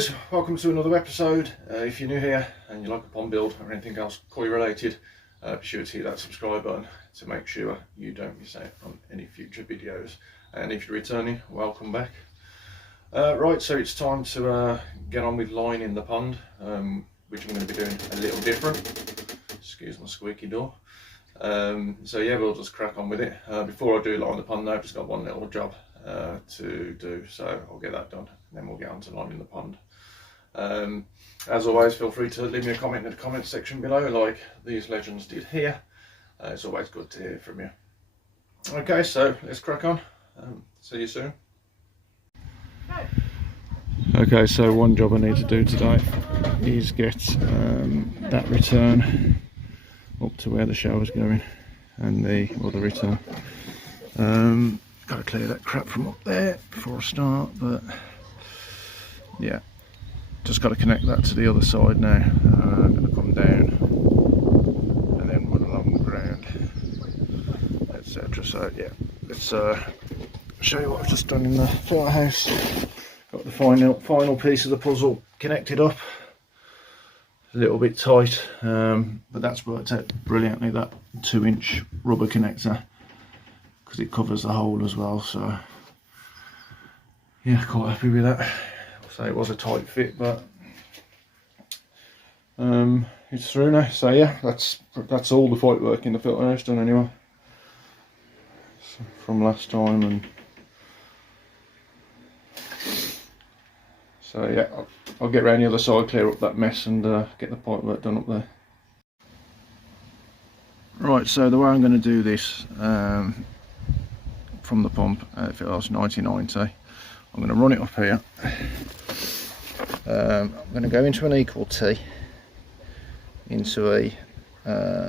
guys, welcome to another episode. If you're new here and you like a pond build or anything else koi related, be sure to hit that subscribe button to make sure you don't miss out on any future videos. And if you're returning, welcome back. Right, so it's time to get on with lining the pond, which I'm going to be doing a little different. Excuse my squeaky door. So yeah, we'll just crack on with it. Before I do line the pond though, I've just got one little job to do, so I'll get that done and then we'll get on to lining the pond. As always, feel free to leave me a comment in the comment section below like these legends did here. It's always good to hear from you. Okay, so let's crack on. See you soon. Okay, so one job I need to do today is get that return up to where the shower's going, and the other return. Got to clear that crap from up there before I start, but yeah, just got to connect that to the other side now. I'm going to come down and then run along the ground, etc. So yeah, let's show you what I've just done in the filter house. Got the final piece of the puzzle connected up. A little bit tight, but that's worked out brilliantly, that 2-inch rubber connector, because it covers the hole as well. So yeah, quite happy with that. I'll say it was a tight fit, but it's through now. So yeah, that's all the fight work in the filter house done anyway, so from last time. And so yeah, I'll get around the other side, clear up that mess, and get the pipe work done up there. Right, so the way I'm going to do this from the pump, if it was 1990, I'm going to run it up here. I'm going to go into an equal T, into a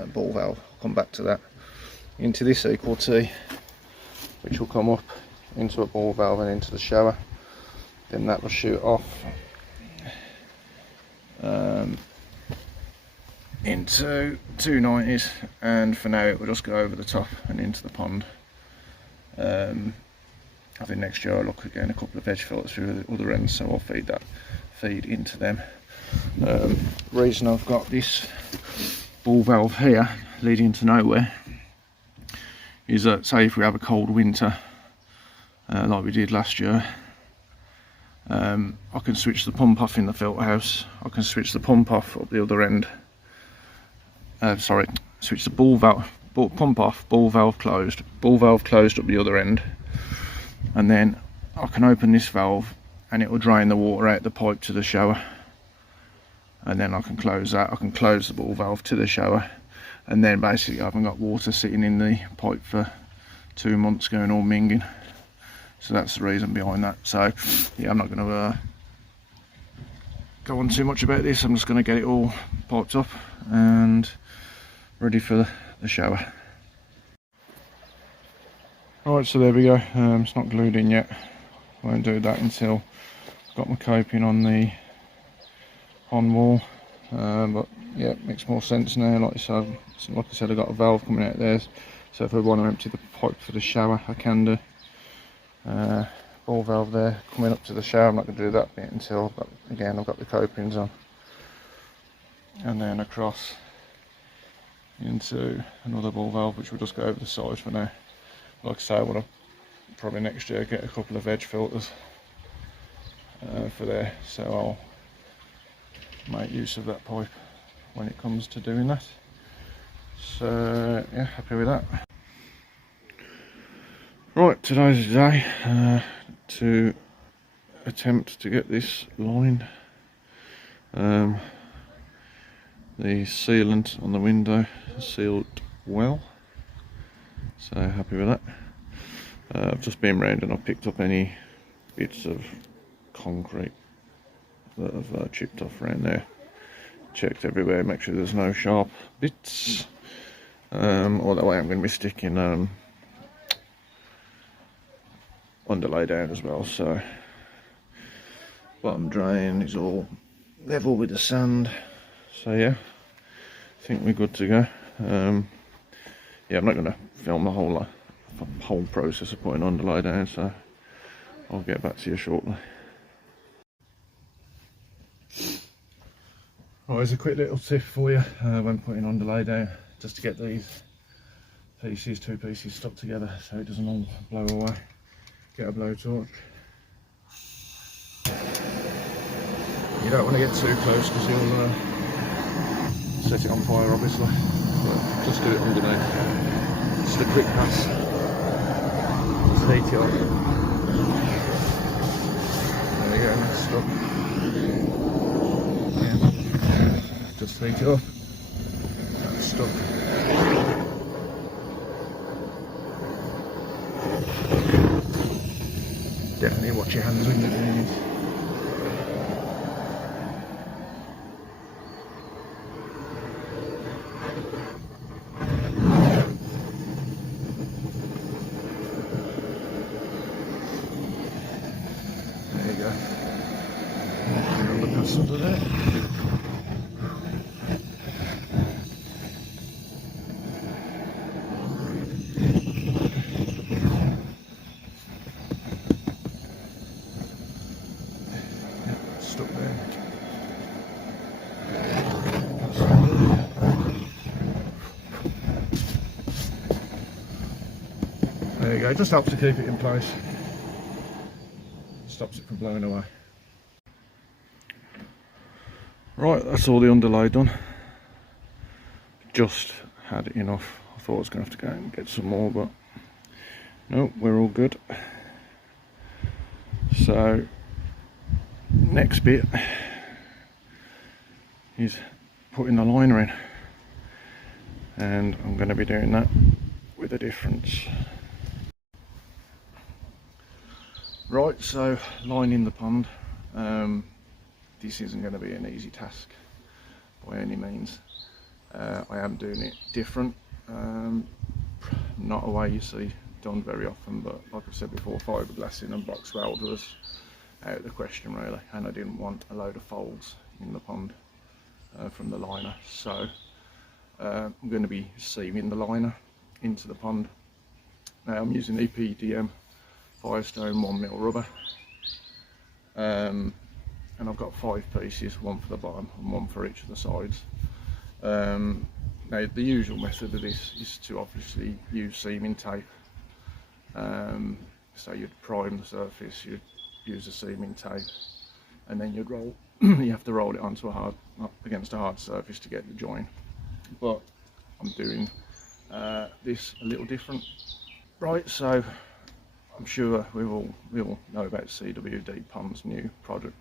ball valve. I'll come back to that. Into this equal T, which will come up into a ball valve and into the shower. Then that will shoot off into 290s, and for now it will just go over the top and into the pond. I think next year I'll look at getting a couple of veg filters through the other ends, so I'll feed into them. Reason I've got this ball valve here leading into nowhere is that, say if we have a cold winter like we did last year, I can switch the pump off in the filter house. I can switch the pump off up the other end. Switch the pump off, ball valve closed up the other end, and then I can open this valve and it will drain the water out the pipe to the shower, and then I can close that. I can close the ball valve to the shower, and then basically I haven't got water sitting in the pipe for 2 months going all minging. So that's the reason behind that. So yeah, I'm not going to go on too much about this. I'm just going to get it all piped up and ready for the shower. Right, so there we go. It's not glued in yet. I won't do that until I've got my coping on the pond wall. But yeah, it makes more sense now. Like I said, I've got a valve coming out there, so if I want to empty the pipe for the shower, I can do. Ball valve there coming up to the shower. I'm not going to do that bit until, but again, I've got the copings on, and then across into another ball valve, which will just go over the side for now. Like I say, I want to probably next year get a couple of veg filters for there, so I'll make use of that pipe when it comes to doing that. So yeah, happy with that. Right, today's the day to attempt to get this lined. The sealant on the window is sealed well, so happy with that. I've just been round and I've picked up any bits of concrete that have chipped off around there. Checked everywhere, make sure there's no sharp bits. All that way I'm going to be sticking underlay down as well, so bottom drain is all level with the sand. So yeah, I think we're good to go. Yeah, I'm not going to film the whole process of putting underlay down, so I'll get back to you shortly. Right, here's a quick little tip for you when putting underlay down, just to get these pieces, two pieces stuck together so it doesn't all blow away. Get a blowtorch. You don't want to get too close because you'll set it on fire obviously, but just do it underneath. Just a quick pass. Just heat it up. There you go, it's stuck. Yeah. Just heat it up. That's stuck. Definitely watch your hands when you're doing this. There you go. Another pass under there. Stuck there. There you go, it just helps to keep it in place. Stops it from blowing away. Right, that's all the underlay done. Just had enough. I thought I was going to have to go and get some more, but no, we're all good. So next bit is putting the liner in, and I'm going to be doing that with a difference. Right, so lining the pond. This isn't going to be an easy task by any means. I am doing it different, not a way you see done very often, but like I've said before, fiberglassing and box weld was out of the question really, and I didn't want a load of folds in the pond from the liner, so I'm going to be seaming the liner into the pond. Now I'm using EPDM Firestone 1mm rubber, and I've got 5 pieces, one for the bottom and one for each of the sides. Now the usual method of this is to obviously use seaming tape. So you'd prime the surface, you'd use a seaming tape, and then you'd roll. You have to roll it onto against a hard surface to get the join. But I'm doing this a little different. Right, so I'm sure we all know about CW diypond's new product,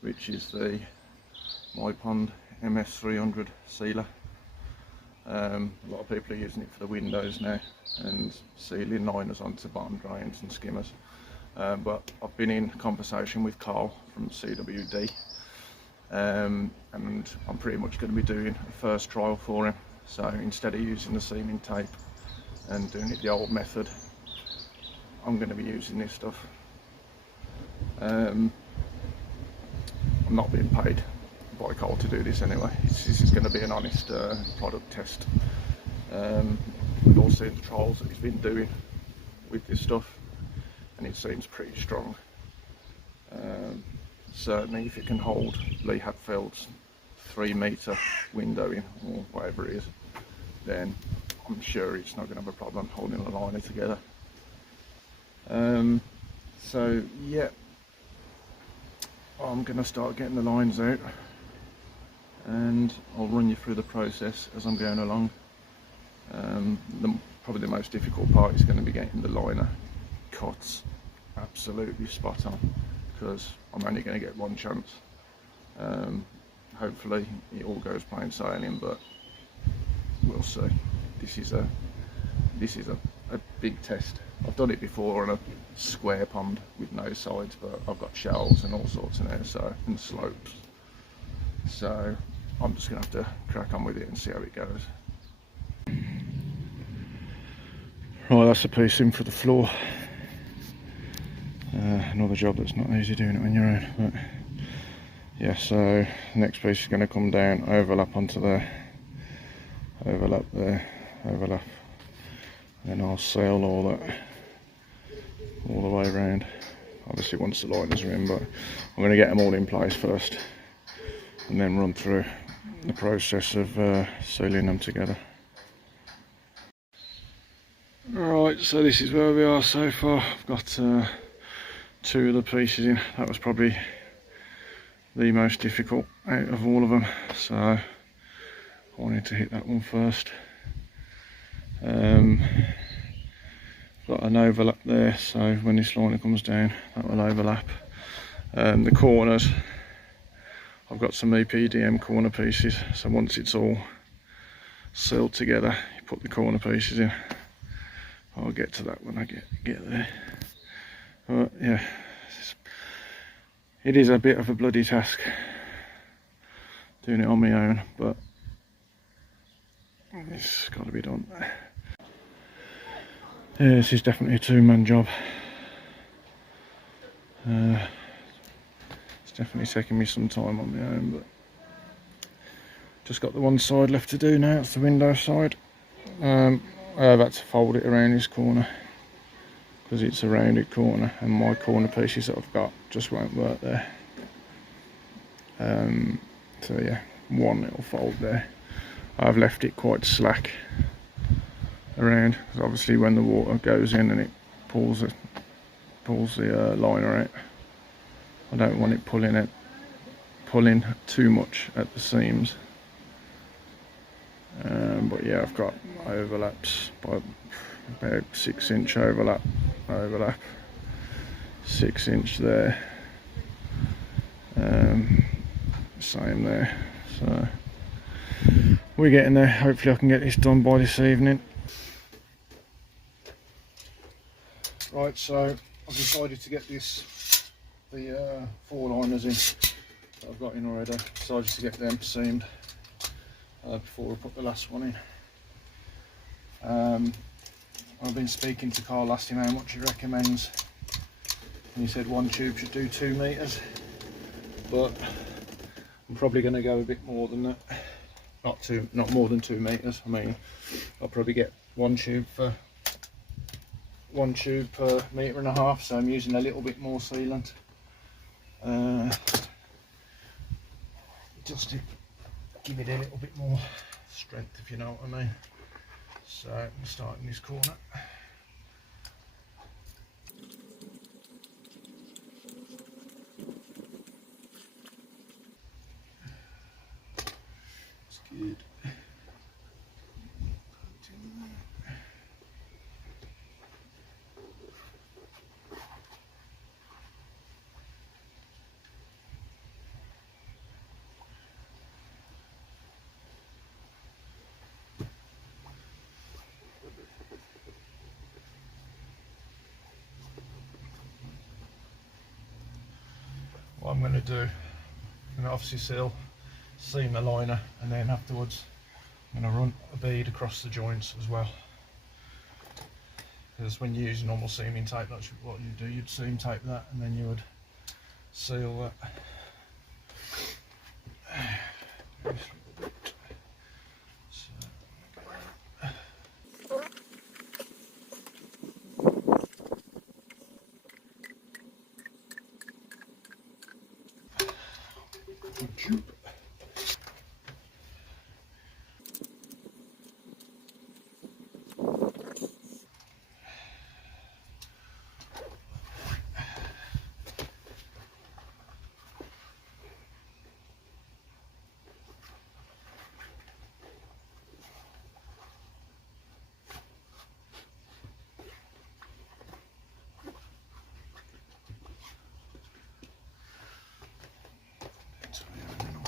which is the MyPond MS300 sealer. A lot of people are using it for the windows now and sealing liners onto bottom drains and skimmers. But I've been in conversation with Carl from CWD, and I'm pretty much going to be doing a first trial for him. So instead of using the seaming tape and doing it the old method, I'm going to be using this stuff. I'm not being paid by Carl to do this anyway. This is going to be an honest product test. We've all seen the trials that he's been doing with this stuff, and it seems pretty strong. Certainly if it can hold Lee Hadfield's 3-metre window in, or whatever it is, then I'm sure it's not going to have a problem holding the liner together. So yeah, I'm going to start getting the lines out, and I'll run you through the process as I'm going along. Probably the most difficult part is going to be getting the liner cut absolutely spot on, because I'm only going to get one chance. Hopefully it all goes plain sailing, but we'll see. This is a big test. I've done it before on a square pond with no sides, but I've got shelves and all sorts in there, so, and slopes. So I'm just going to have to crack on with it and see how it goes. Right, that's a piece in for the floor. Another job that's not easy doing it on your own, but yeah, so the next piece is going to come down, overlap onto there, overlap there, overlap, and I'll sail all that all the way around. Obviously once the liners are in, but I'm going to get them all in place first, and then run through the process of sealing them together. Alright, so this is where we are so far. I've got 2 of the pieces in. That was probably the most difficult out of all of them, so I wanted to hit that one first. Got an overlap there, so when this liner comes down that will overlap. The corners, I've got some EPDM corner pieces, so once it's all sealed together you put the corner pieces in. I'll get to that when I get there. But yeah, it is a bit of a bloody task doing it on my own, but it's got to be done. Yeah, this is definitely a 2-man job. It's definitely taking me some time on my own, but just got the one side left to do now. It's the window side. I've had to fold it around this corner because it's a rounded corner, and my corner pieces that I've got just won't work there. So yeah, one little fold there. I've left it quite slack around because obviously when the water goes in and it pulls the liner out, I don't want it pulling too much at the seams. But yeah, I've got overlaps by about 6-inch overlap, 6-inch there, same there. So we're getting there. Hopefully I can get this done by this evening. Right, so I've decided to get the 4 liners in that I've got in already. Decided to get them seamed before I put the last one in. I've been speaking to Carl, asking how much he recommends, and he said 1 tube should do 2 meters, but I'm probably going to go a bit more than that. Not more than 2 meters. I mean, I'll probably get 1 tube per 1.5 meters, so I'm using a little bit more sealant, just to give it a little bit more strength, if you know what I mean. So I'm starting this corner. That's good. What I'm going to do, I'm going to obviously seam the liner, and then afterwards I'm going to run a bead across the joints as well, because when you use normal seaming tape, that's what you do. You'd seam tape that and then you would seal that.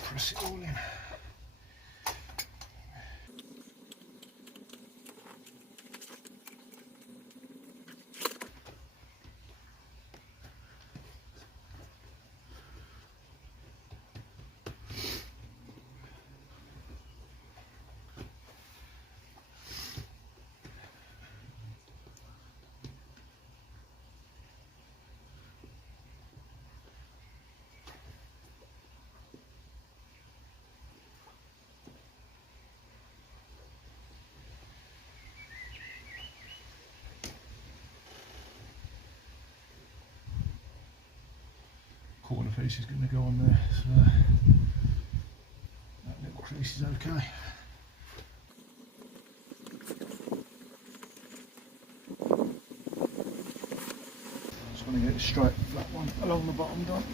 Press it all in. Corner piece is going to go on there, so crease is okay. Just want to get a straight flat one along the bottom done.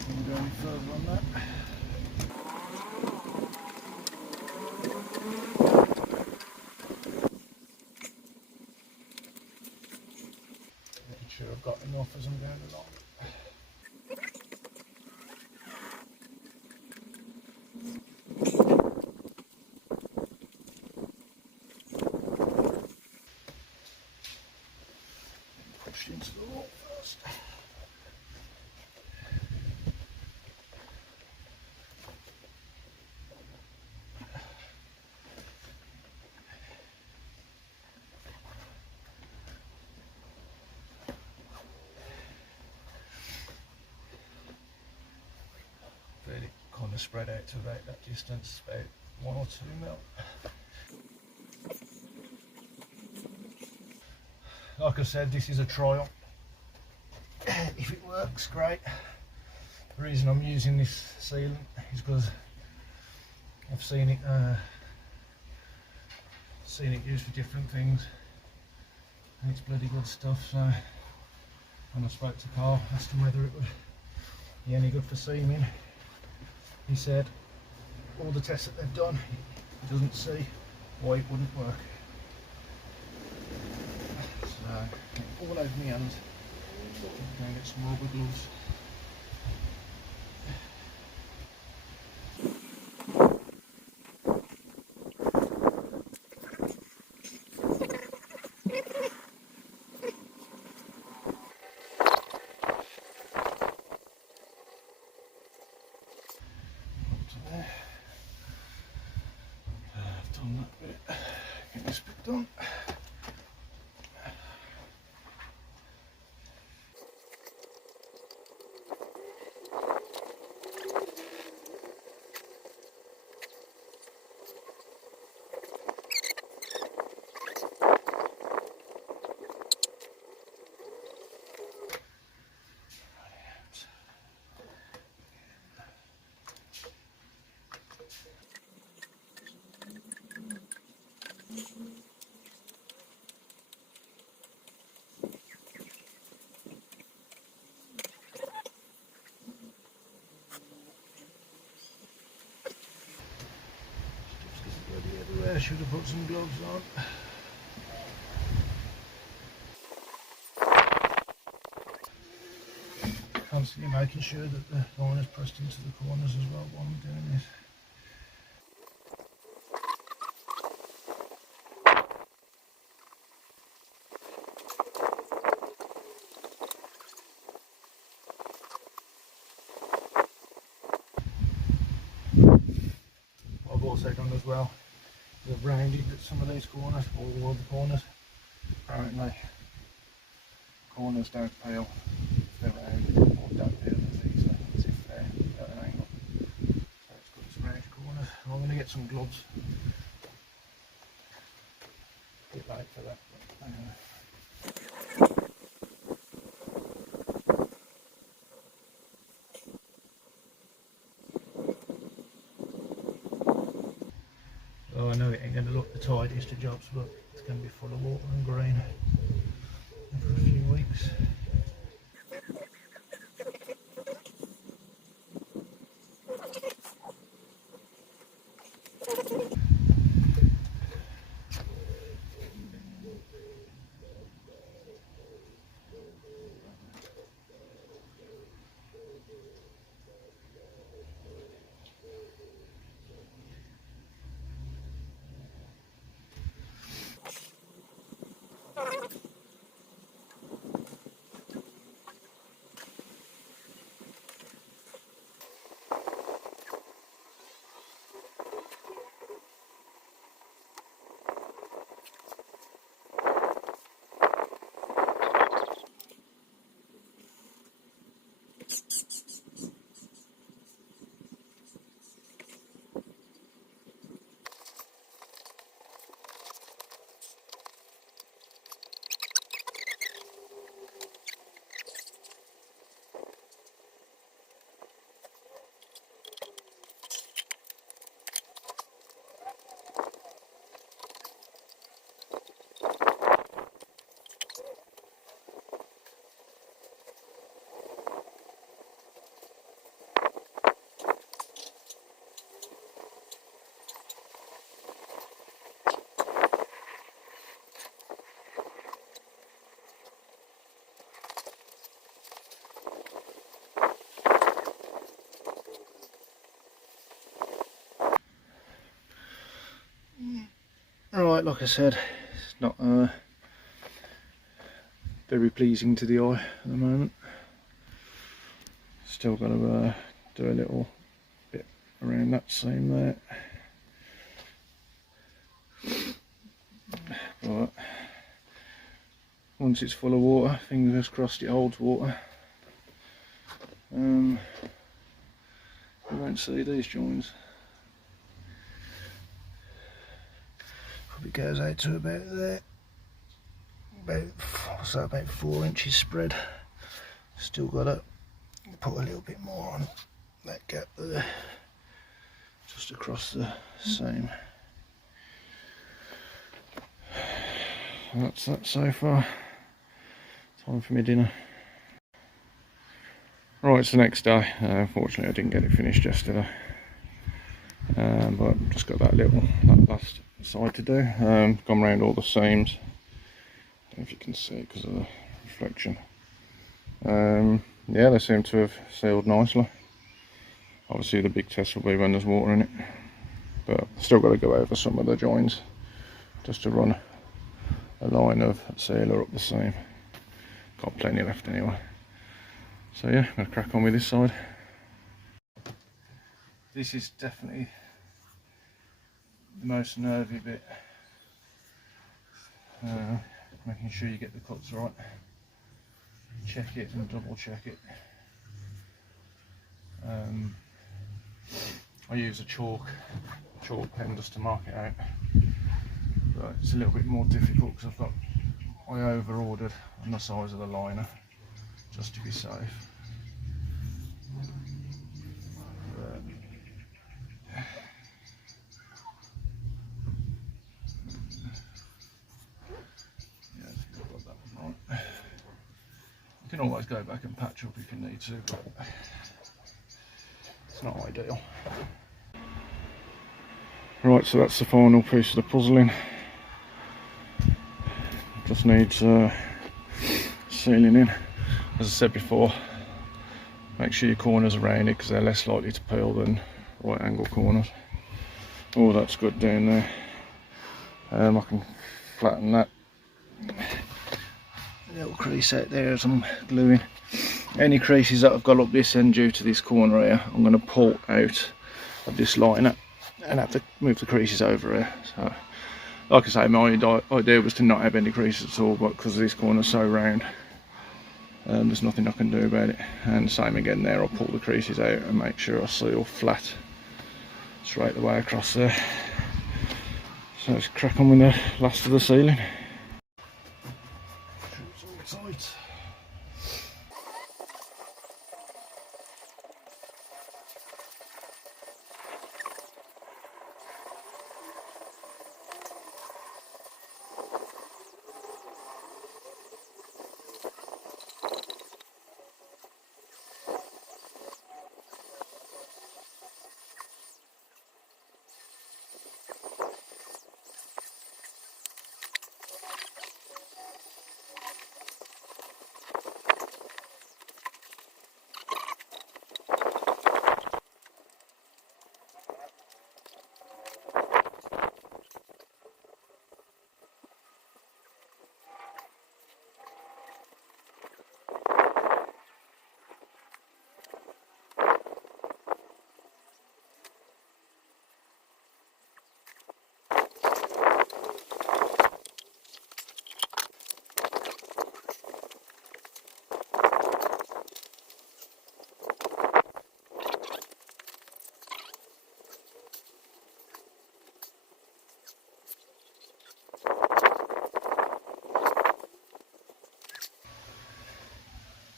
Don't want to go any further on that. Making sure I've got enough as I'm going along. Push into the wall first. Really kind of spread out to about that distance, about 1 or 2 mil. Like I said, this is a trial. If it works, great. The reason I'm using this sealant is because I've seen it used for different things, and it's bloody good stuff. So when I spoke to Carl, asked him whether it would be any good for seaming, he said all the tests that they've done, he doesn't see why it wouldn't work. So all over my hands. Go and get some rubber gloves. Up to there. I've done that bit. Get this bit done. I should have put some gloves on. Constantly making sure that the line is pressed into the corners as well while I'm doing this. What I've also done as well, I've rounded some of these corners, all of the corners. Apparently, corners don't peel if they're round, or don't peel as if they're at an angle. So it's got some round corners. I'm going to get some gloves. A bit late for that, but anyway. Oh, I know it ain't going to look the tidiest of jobs, but it's going to be full of water and grain for a few weeks. light, like I said, it's not very pleasing to the eye at the moment. Still got to do a little bit around that seam there, but once it's full of water, fingers crossed it holds water, you won't see these joins. Probably goes out to about there, about 4 inches spread. Still got to put a little bit more on that gap there, just across the seam. That's that so far. Time for my dinner. Right, it's the next day. Unfortunately I didn't get it finished yesterday, but just got that last side to do. Gone around all the seams. Don't know if you can see it because of the reflection. Yeah, they seem to have sealed nicely. Obviously the big test will be when there's water in it, but still got to go over some of the joins just to run a line of sealer up the seam. Got plenty left anyway. So yeah, I'm going to crack on with this side. This is definitely the most nervy bit. Making sure you get the cuts right. Check it and double check it. I use a chalk pen just to mark it out, but it's a little bit more difficult because I over ordered on the size of the liner just to be safe. Yeah, I think I've got that one right. You can always go back and patch up if you need to, but it's not ideal. Right, so that's the final piece of the puzzling. Just needs sealing in. As I said before, make sure your corners are rounded because they're less likely to peel than right angle corners. Oh, that's good down there. I can flatten that little crease out there as I'm gluing. Any creases that I've got up this end due to this corner here, I'm going to pull out of this liner and have to move the creases over here. So, like I say, my idea was to not have any creases at all, but because this corner's so round, there's nothing I can do about it. And same again there, I'll pull the creases out and make sure I seal flat straight the way across there. So let's crack on with the last of the sealing.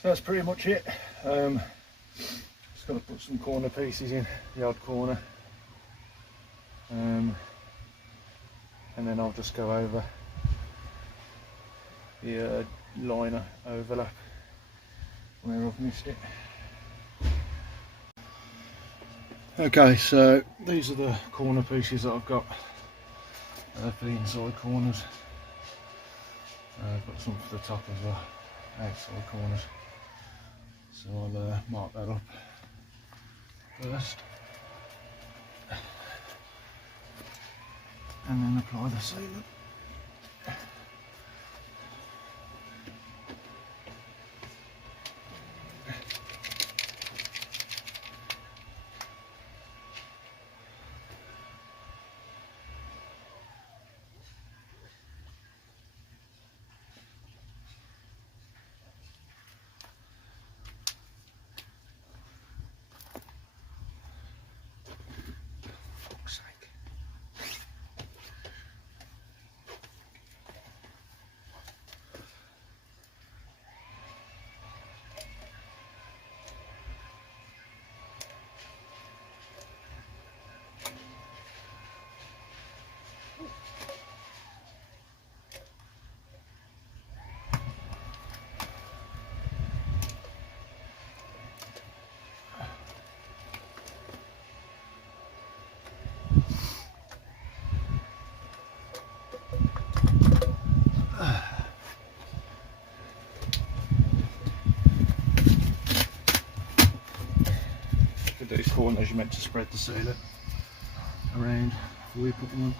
So that's pretty much it. Just got to put some corner pieces in, the odd corner, and then I'll just go over the liner overlap where I've missed it. Okay, so these are the corner pieces that I've got for the inside corners. I've got some for the top as well, outside corners. So I'll mark that up first. and then apply the sealant. Fuck's sake. For these corners you're meant to spread the sealant around before you put them on.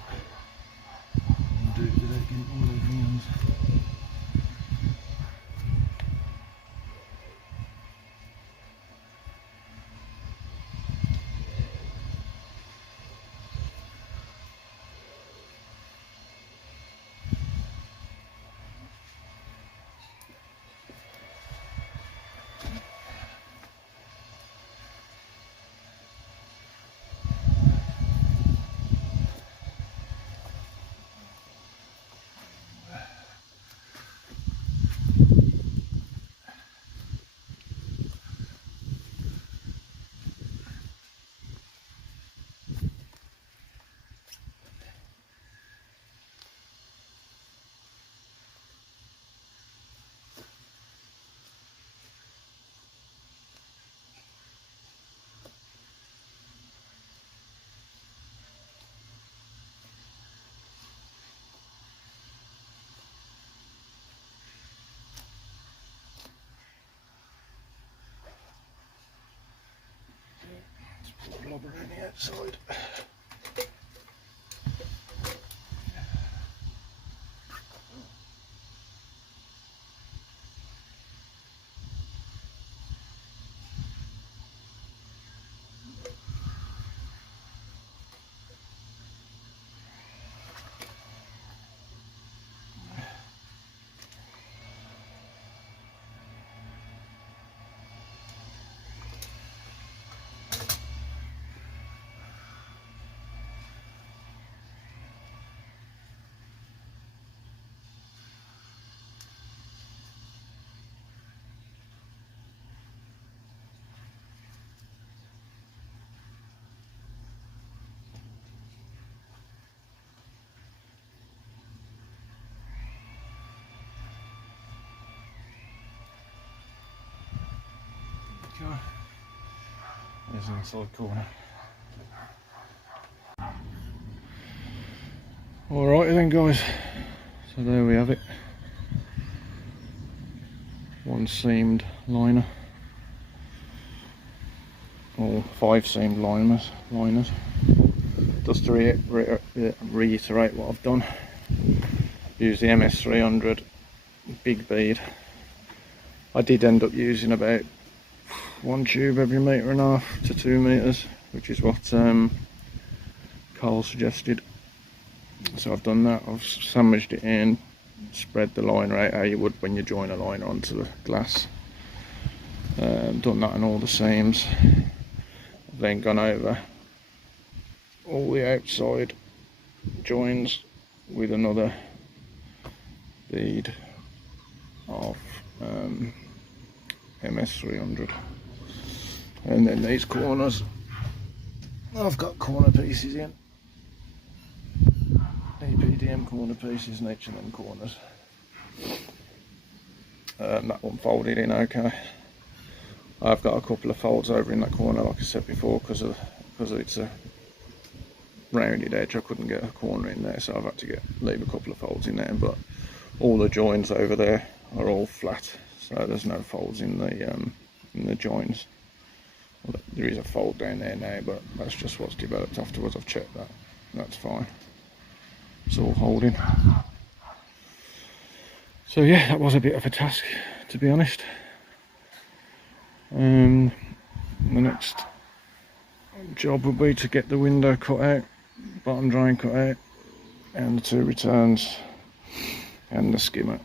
And do it without getting all over the ends. Just put blubber around the outside. Okay. There's an inside corner. Alrighty then guys, so there we have it. One seamed liner, or 5 seamed liners. Just to reiterate what I've done, use the MS300 big bead. I did end up using about 1 tube every 1.5 to 2 meters, which is what Carl suggested. So I've done that. I've sandwiched it in, spread the liner out how you would when you join a liner onto the glass. Done that on all the seams. I've then gone over all the outside joins with another bead of MS300, and then these corners I've got corner pieces in, EPDM corner pieces in each of them corners. That one folded in okay. I've got a couple of folds over in that corner, like I said before, because it's a rounded edge. I couldn't get a corner in there, so I've had to leave a couple of folds in there. But all the joins over there are all flat, so there's no folds in the joins. Well, there is a fold down there now, but that's just what's developed afterwards. I've checked that. That's fine. it's all holding. So yeah, that was a bit of a task, to be honest. The next job will be to get the window cut out, bottom drain cut out, and the 2 returns and the skimmer.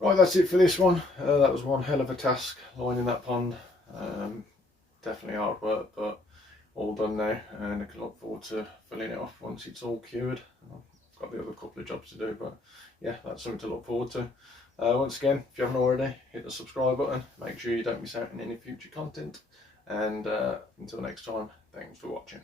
Right, that's it for this one. That was one hell of a task, lining that pond. Definitely hard work, but all done now, and I can look forward to filling it off once it's all cured. I've got the other couple of jobs to do, but yeah, that's something to look forward to. Once again, if you haven't already, hit the subscribe button, make sure you don't miss out on any future content, and until next time, thanks for watching.